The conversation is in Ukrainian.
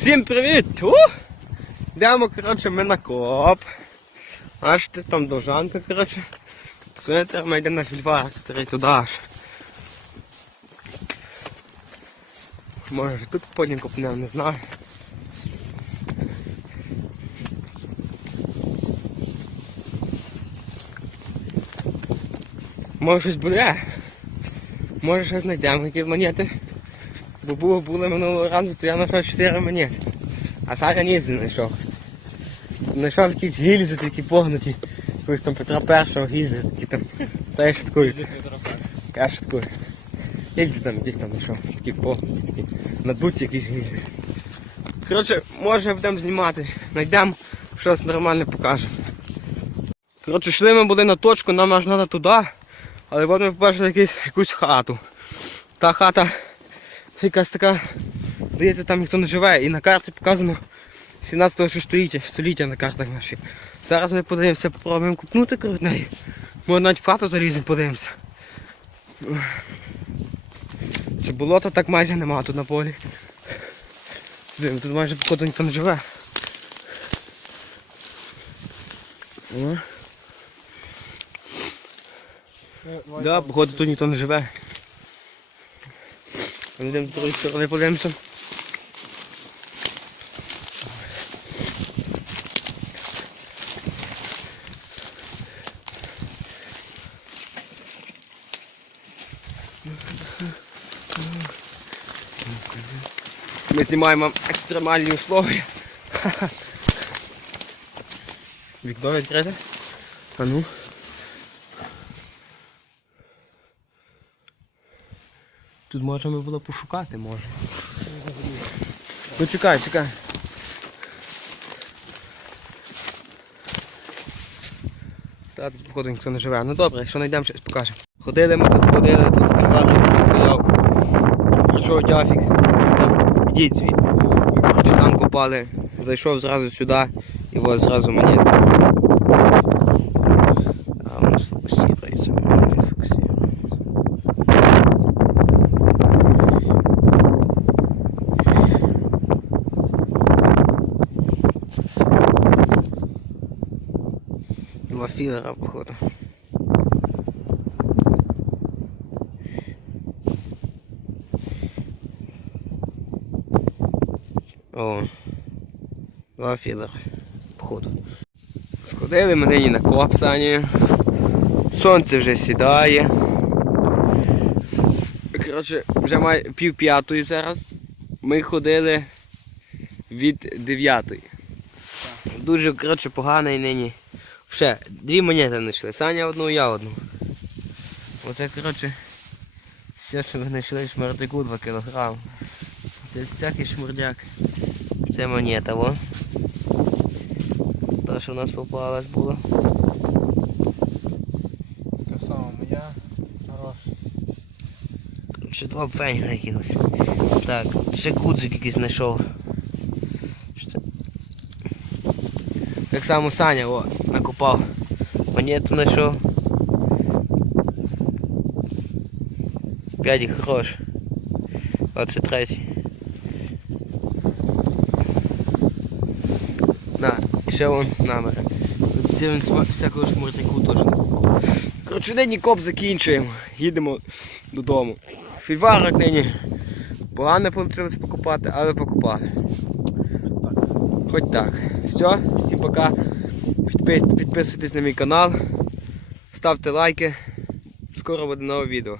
Всім привіт! Йдемо, коротше, ми на коп. Аж ти там довжанка, коротше. Цвинтар, ми йдемо на фільварок, старий туди аж. Може тут потім копнемо, не знаю. Може щось буде. Може щось знайдемо, якісь монети. Бо було, були минулого разу, то я знайшов 4 монети. А Саря ні не знайшов. Знайшов якісь гільзи такі погнуті. Якось там Петра Першого гільзи такі там. Та я шуткую. Я шуткую. Гільзи там якісь там знайшов. Такі погнуті, такі надуті якісь гільзи. Коротше, може будемо знімати. Найдемо щось нормальне покажемо. Коротше, йшли ми були на точку, нам аж треба туди. Але от ми побачили якусь, якусь хату. Та хата якась така, здається, там ніхто не живе. І на карті показано 17 століття, століття на картах наші. Зараз ми подивимося, попробуємо купнути коротко неї. Може навіть в хату заліземо, подивимося. Чи болота так майже нема тут на полі. Дивимо, тут майже походу ніхто не живе. О. Да, походу тут ніхто не живе. Йдемо з другої сторони, подивимося. Ми знімаємо екстремальні условия. Вікно відкрите. А ну. Тут можна було пошукати, може. Ну чекай, чекай. Та тут походу ніхто не живе. Ну добре, якщо знайдемо щось покажемо. Ходили ми тут, ходили, тут фільварик стояв. Прийшов дяфік. Та, Ідіть звідти. Там копали. Зайшов зразу сюди і ось зразу монетку. А воно сфокусується, воно не фокусується. Два філера, походу. О, два філера, походу. Сходили ми нині на коп сані. Сонце вже сідає. Коротше, вже має пів п'ятої зараз. Ми ходили від дев'ятої. Дуже коротше, поганий нині. Ще, дві монети знайшли. Саня одну, я одну. Оце, коротше, все, що ми знайшли шмардику 2 кг. Це всякий шмурдяк. Це монета, во. Та, що в нас попалась була. Така сама моя. Хорош. Коротше, два пеня якихось. Так, ще гудзик якийсь знайшов. Що це? Так само Саня, о, накопав. Монету знайшов. П'ять грош. 23. На, і ще вон номер. Це він всякого шмуртяку точно купав. Коротше, нині коп закінчуємо. Їдемо додому. Фільварок нині. Погано вийшло покупати, але покупали. Хоч так. Все, всім пока. Підписуйтесь на мій канал, ставте лайки. Скоро буде нове відео.